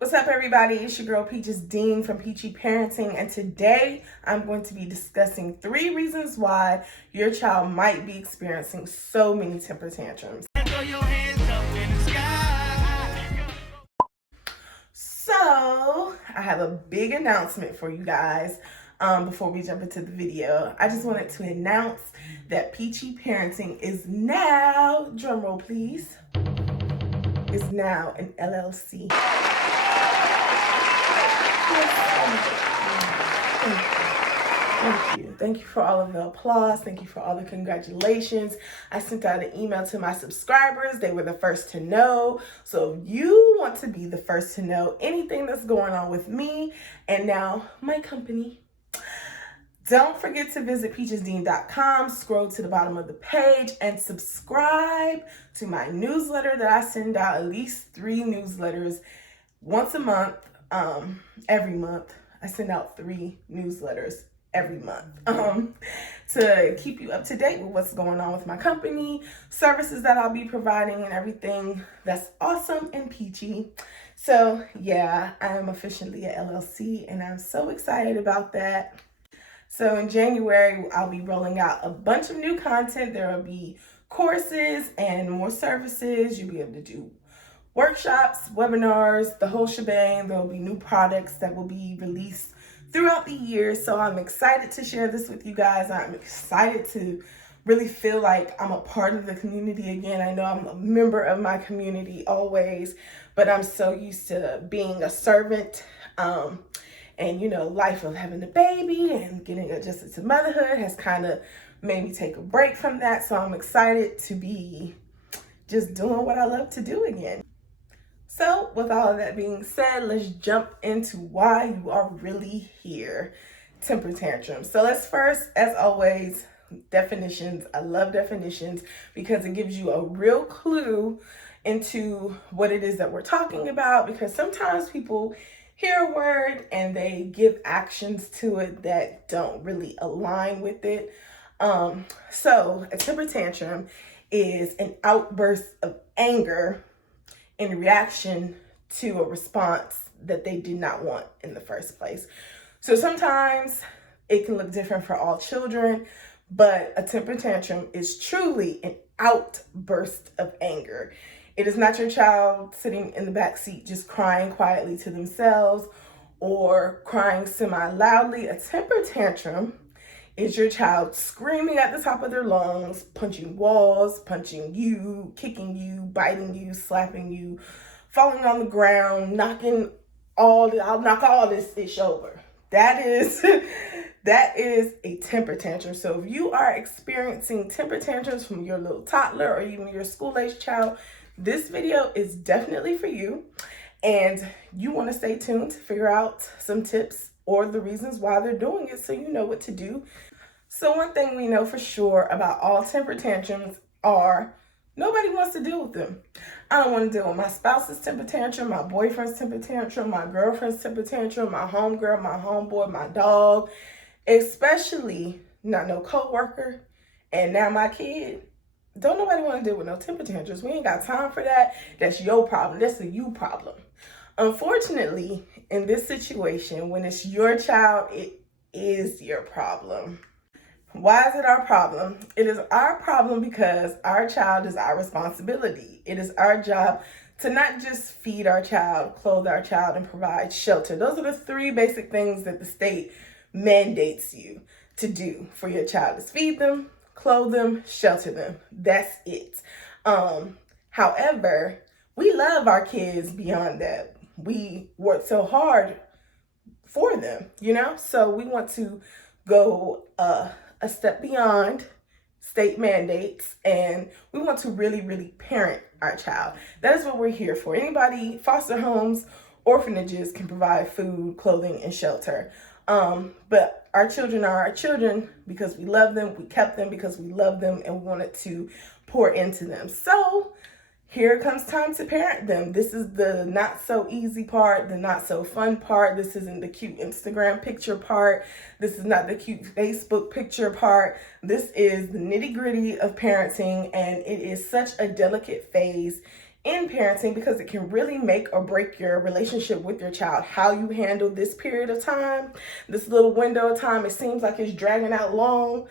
What's up, everybody? It's your girl Peaches Dean from Peachy Parenting, and today I'm going to be discussing 3 reasons why your child might be experiencing so many temper tantrums. So, I have a big announcement for you guys before we jump into the video. I just wanted to announce that Peachy Parenting is now, drumroll please, is now an LLC. Thank you for all of the applause. Thank you for all the congratulations. I sent out an email to my subscribers. They were the first to know. So if you want to be the first to know anything that's going on with me and now my company, don't forget to visit peachesdean.com, scroll to the bottom of the page, and subscribe to my newsletter that I send out at least 3 newsletters once a month. Every month. I send out 3 newsletters every month to keep you up to date with what's going on with my company, services that I'll be providing, and everything that's awesome and peachy. So yeah, I am officially a LLC, and I'm so excited about that. So in January, I'll be rolling out a bunch of new content. There will be courses and more services. You'll be able to do workshops, webinars, the whole shebang. There will be new products that will be released throughout the year. So I'm excited to share this with you guys. I'm excited to really feel like I'm a part of the community again. I know I'm a member of my community always, but I'm so used to being a servant. And life of having a baby and getting adjusted to motherhood has kind of made me take a break from that. So I'm excited to be just doing what I love to do again. So with all of that being said, let's jump into why you are really here. Temper tantrums. So let's first, as always, definitions. I love definitions because it gives you a real clue into what it is that we're talking about, because sometimes people hear a word and they give actions to it that don't really align with it. So a temper tantrum is an outburst of anger in reaction to a response that they did not want in the first place. So sometimes it can look different for all children, but a temper tantrum is truly an outburst of anger. It is not your child sitting in the back seat just crying quietly to themselves or crying semi-loudly. A temper tantrum is your child screaming at the top of their lungs, punching walls, punching you, kicking you, biting you, slapping you, falling on the ground, I'll knock all this fish over. That is a temper tantrum. So if you are experiencing temper tantrums from your little toddler or even your school-age child, this video is definitely for you. And you want to stay tuned to figure out some tips or the reasons why they're doing it so you know what to do. So one thing we know for sure about all temper tantrums are nobody wants to deal with them. I don't want to deal with my spouse's temper tantrum, my boyfriend's temper tantrum, my girlfriend's temper tantrum, my homegirl, my homeboy, my dog, especially not no coworker, and now my kid. Don't nobody want to deal with no temper tantrums. We ain't got time for that. That's your problem. That's a you problem. Unfortunately, in this situation, when it's your child, it is your problem. Why is it our problem? It is our problem because our child is our responsibility. It is our job to not just feed our child, clothe our child, and provide shelter. Those are the 3 basic things that the state mandates you to do for your child: is feed them, clothe them, shelter them. That's it. However, we love our kids beyond that. We work so hard for them, so we want to go a step beyond state mandates, and we want to really, really parent our child. That is what we're here for. Anybody, foster homes, orphanages can provide food, clothing, and shelter. But our children are our children because we love them. We kept them because we love them and we wanted to pour into them. So here comes time to parent them. This is the not so easy part, the not so fun part. This isn't the cute Instagram picture part. This is not the cute Facebook picture part. This is the nitty gritty of parenting, and it is such a delicate phase in parenting, because it can really make or break your relationship with your child. How you handle this period of time, this little window of time, it seems like it's dragging out long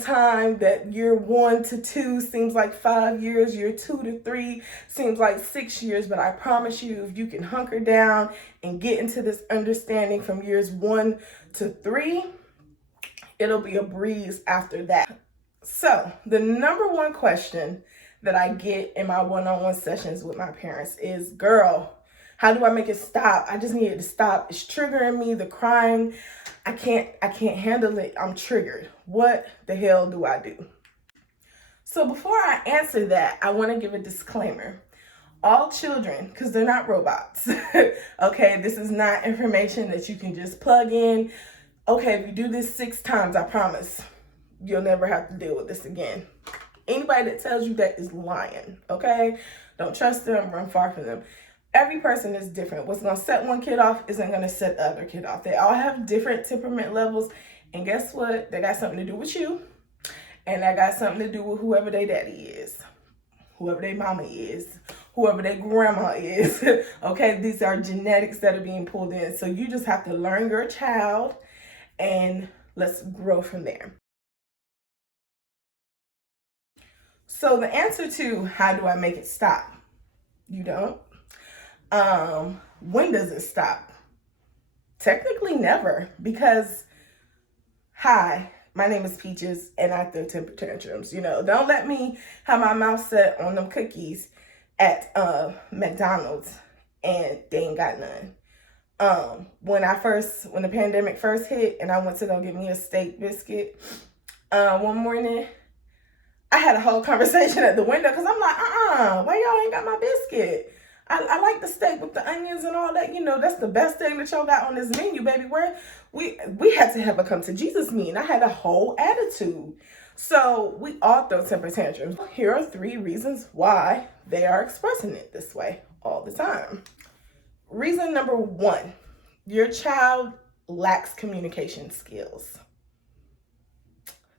time. That year 1 to 2 seems like 5 years, year 2 to 3 seems like 6 years. But I promise you, if you can hunker down and get into this understanding from years 1 to 3, it'll be a breeze after that. So the number one question that I get in my one-on-one sessions with my parents is, girl, how do I make it stop? I just need it to stop. It's triggering me, the crying. I can't handle it. I'm triggered. What the hell do I do? So before I answer that, I want to give a disclaimer. All children, because they're not robots, okay, this is not information that you can just plug in. Okay, if you do this 6 times, I promise you'll never have to deal with this again. Anybody that tells you that is lying, okay? Don't trust them, run far from them. Every person is different. What's going to set one kid off isn't going to set the other kid off. They all have different temperament levels. And guess what? They got something to do with you. And that got something to do with whoever their daddy is, whoever their mama is, whoever their grandma is. Okay, these are genetics that are being pulled in. So you just have to learn your child and let's grow from there. So the answer to how do I make it stop? You don't. When does it stop? Technically never, because hi, my name is Peaches and I throw temper tantrums. Don't let me have my mouth set on them cookies at McDonald's and they ain't got none. When the pandemic first hit and I went to go get me a steak biscuit one morning, I had a whole conversation at the window because I'm like, why y'all ain't got my biscuit? I like the steak with the onions and all that. That's the best thing that y'all got on this menu, baby. We had to have a come to Jesus meeting. I had a whole attitude. So we all throw temper tantrums. Here are 3 reasons why they are expressing it this way all the time. Reason number 1, your child lacks communication skills.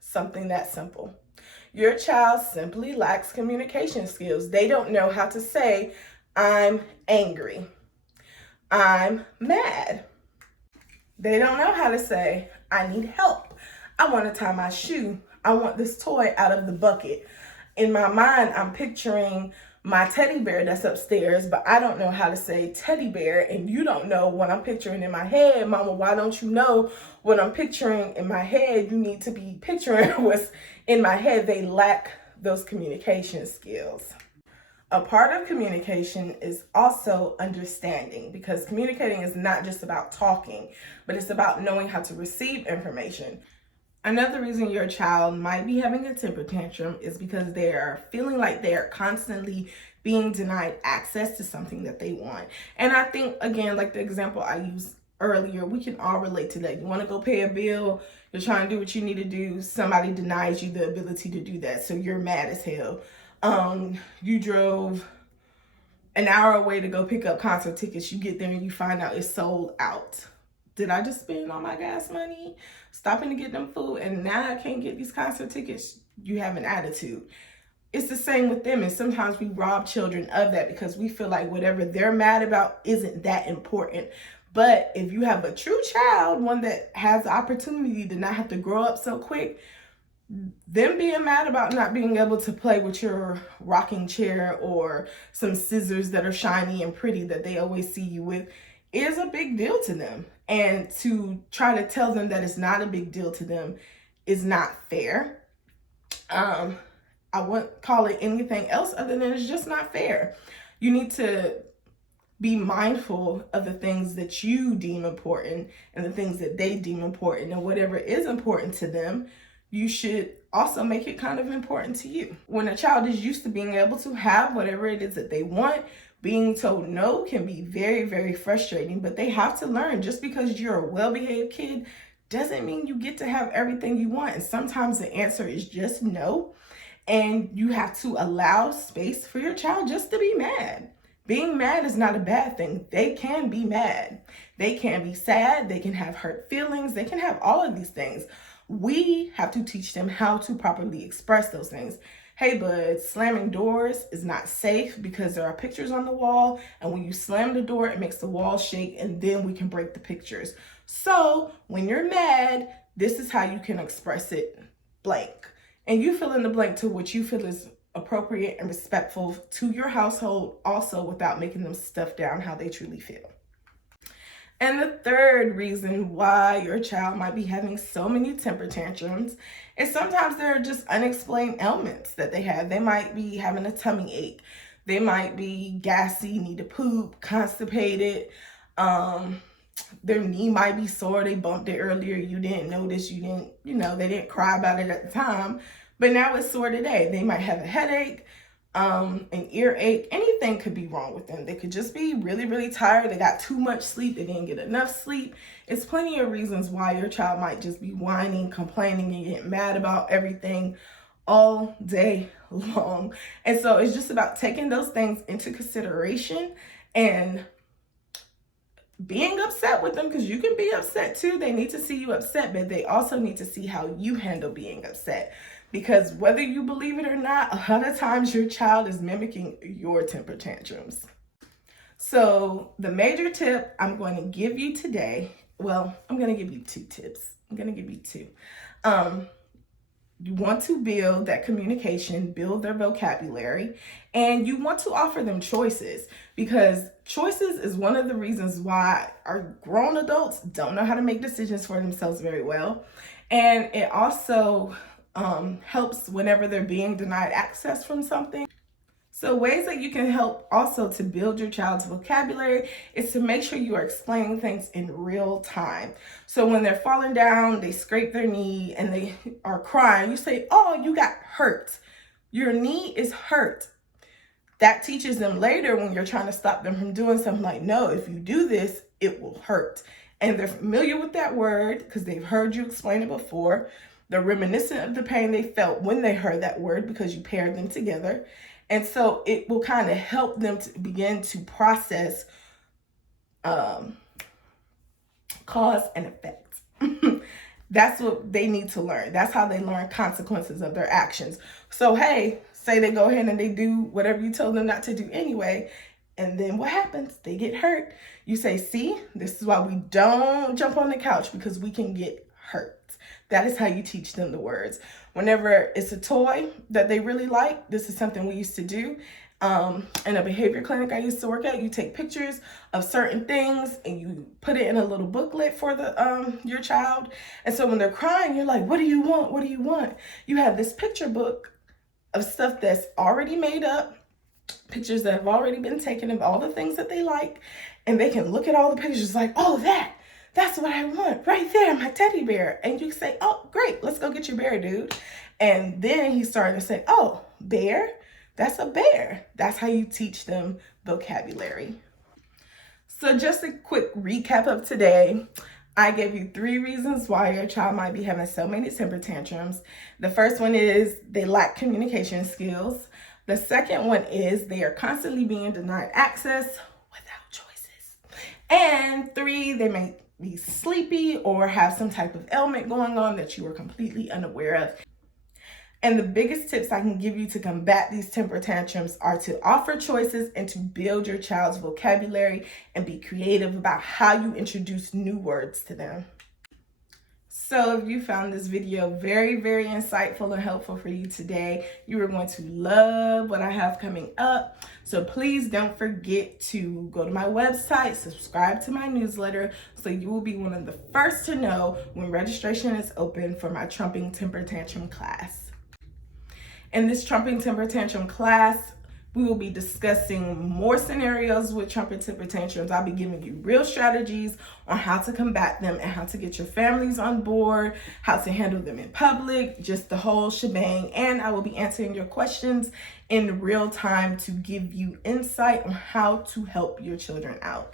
Something that simple. Your child simply lacks communication skills. They don't know how to say, I'm angry, I'm mad. They don't know how to say, I need help, I want to tie my shoe, I want this toy out of the bucket. In my mind, I'm picturing my teddy bear that's upstairs, but I don't know how to say teddy bear, and you don't know what I'm picturing in my head. Mama, why don't you know what I'm picturing in my head? You need to be picturing what's in my head. They lack those communication skills. A part of communication is also understanding, because communicating is not just about talking, but it's about knowing how to receive information. Another reason your child might be having a temper tantrum is because they are feeling like they are constantly being denied access to something that they want. And I think, again, like the example I used earlier, we can all relate to that. You want to go pay a bill, you're trying to do what you need to do, somebody denies you the ability to do that, so you're mad as hell. You drove an hour away to go pick up concert tickets, you get there and you find out it's sold out. Did I just spend all my gas money stopping to get them food and now I can't get these concert tickets? You have an attitude. It's the same with them, and sometimes we rob children of that because we feel like whatever they're mad about isn't that important. But if you have a true child, one that has the opportunity to not have to grow up so quick, them being mad about not being able to play with your rocking chair or some scissors that are shiny and pretty that they always see you with is a big deal to them. And to try to tell them that it's not a big deal to them is not fair. I wouldn't call it anything else other than it's just not fair. You need to be mindful of the things that you deem important and the things that they deem important, and whatever is important to them, you should also make it kind of important to you. When a child is used to being able to have whatever it is that they want, being told no can be very, very frustrating, but they have to learn, just because you're a well-behaved kid doesn't mean you get to have everything you want. And sometimes the answer is just no. And you have to allow space for your child just to be mad. Being mad is not a bad thing. They can be mad. They can be sad. They can have hurt feelings. They can have all of these things. We have to teach them how to properly express those things. hey bud, slamming doors is not safe because there are pictures on the wall, and when you slam the door, it makes the wall shake, and then we can break the pictures. So when you're mad, this is how you can express it, blank. And you fill in the blank to what you feel is appropriate and respectful to your household, also without making them stuff down how they truly feel. And the third reason why your child might be having so many temper tantrums is sometimes there are just unexplained ailments that they have. They might be having a tummy ache. They might be gassy, need to poop, constipated. Their knee might be sore. They bumped it earlier. You didn't notice. You didn't, they didn't cry about it at the time. But now it's sore today. They might have a headache. An earache, anything could be wrong with them. They could just be really, really tired. They got too much sleep. They didn't get enough sleep. It's plenty of reasons why your child might just be whining, complaining, and getting mad about everything all day long. And so it's just about taking those things into consideration and being upset with them, because you can be upset too. They need to see you upset, but they also need to see how you handle being upset. Because whether you believe it or not, a lot of times your child is mimicking your temper tantrums. So the major tip I'm going to give you today, well, I'm going to give you two tips. You want to build that communication, build their vocabulary, and you want to offer them choices, because choices is one of the reasons why our grown adults don't know how to make decisions for themselves very well. And it also helps whenever they're being denied access from something. So ways that you can help also to build your child's vocabulary is to make sure you are explaining things in real time. So when they're falling down, they scrape their knee and they are crying, you say, oh, you got hurt. Your knee is hurt. That teaches them later when you're trying to stop them from doing something, like, no, if you do this, it will hurt. And they're familiar with that word because they've heard you explain it before. They're reminiscent of the pain they felt when they heard that word because you paired them together. And so it will kind of help them to begin to process cause and effect. That's what they need to learn. That's how they learn consequences of their actions. So, hey, say they go ahead and they do whatever you told them not to do anyway. And then what happens? They get hurt. You say, see, this is why we don't jump on the couch, because we can get hurt. That is how you teach them the words. Whenever it's a toy that they really like, this is something we used to do. In a behavior clinic I used to work at, you take pictures of certain things and you put it in a little booklet for the your child. And so when they're crying, you're like, what do you want? What do you want? You have this picture book of stuff that's already made up, pictures that have already been taken of all the things that they like, and they can look at all the pictures like, oh, that's what I want right there, my teddy bear. And you say, oh, great, let's go get your bear, dude. And then he's starting to say, oh, bear, that's a bear. That's how you teach them vocabulary. So just a quick recap of today. I gave you 3 reasons why your child might be having so many temper tantrums. The first one is they lack communication skills. The second one is they are constantly being denied access without choices. And 3, they may be sleepy or have some type of ailment going on that you are completely unaware of. And the biggest tips I can give you to combat these temper tantrums are to offer choices and to build your child's vocabulary and be creative about how you introduce new words to them. So if you found this video very, very insightful and helpful for you today, you are going to love what I have coming up. So please don't forget to go to my website, subscribe to my newsletter, so you will be one of the first to know when registration is open for my Trumping Temper Tantrum class. In this Trumping Temper Tantrum class, we will be discussing more scenarios with trumping temper tantrums. I'll be giving you real strategies on how to combat them and how to get your families on board, how to handle them in public, just the whole shebang. And I will be answering your questions in real time to give you insight on how to help your children out.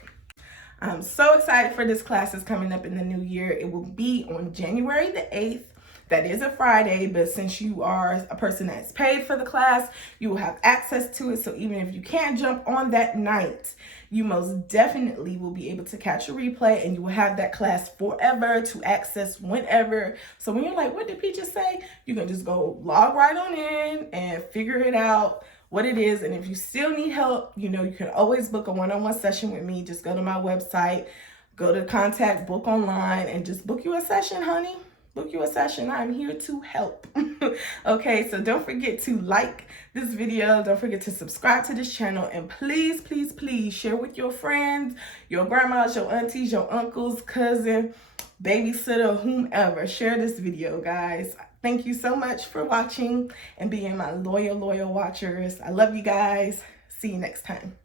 I'm so excited for this class that's coming up in the new year. It will be on January the 8th. That is a Friday, but since you are a person that's paid for the class, you will have access to it. So even if you can't jump on that night, you most definitely will be able to catch a replay, and you will have that class forever to access whenever. So when you're like, what did P just say? You can just go log right on in and figure it out what it is. And if you still need help, you know, you can always book a one-on-one session with me. Just go to my website, go to contact, book online, and just book you a session, honey. Book you a session. I'm here to help. Okay, so don't forget to like this video. Don't forget to subscribe to this channel. And please, please, please share with your friends, your grandmas, your aunties, your uncles, cousin, babysitter, whomever. Share this video, guys. Thank you so much for watching and being my loyal watchers. I love you guys. See you next time.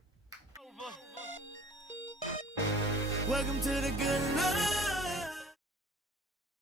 Welcome to the good life.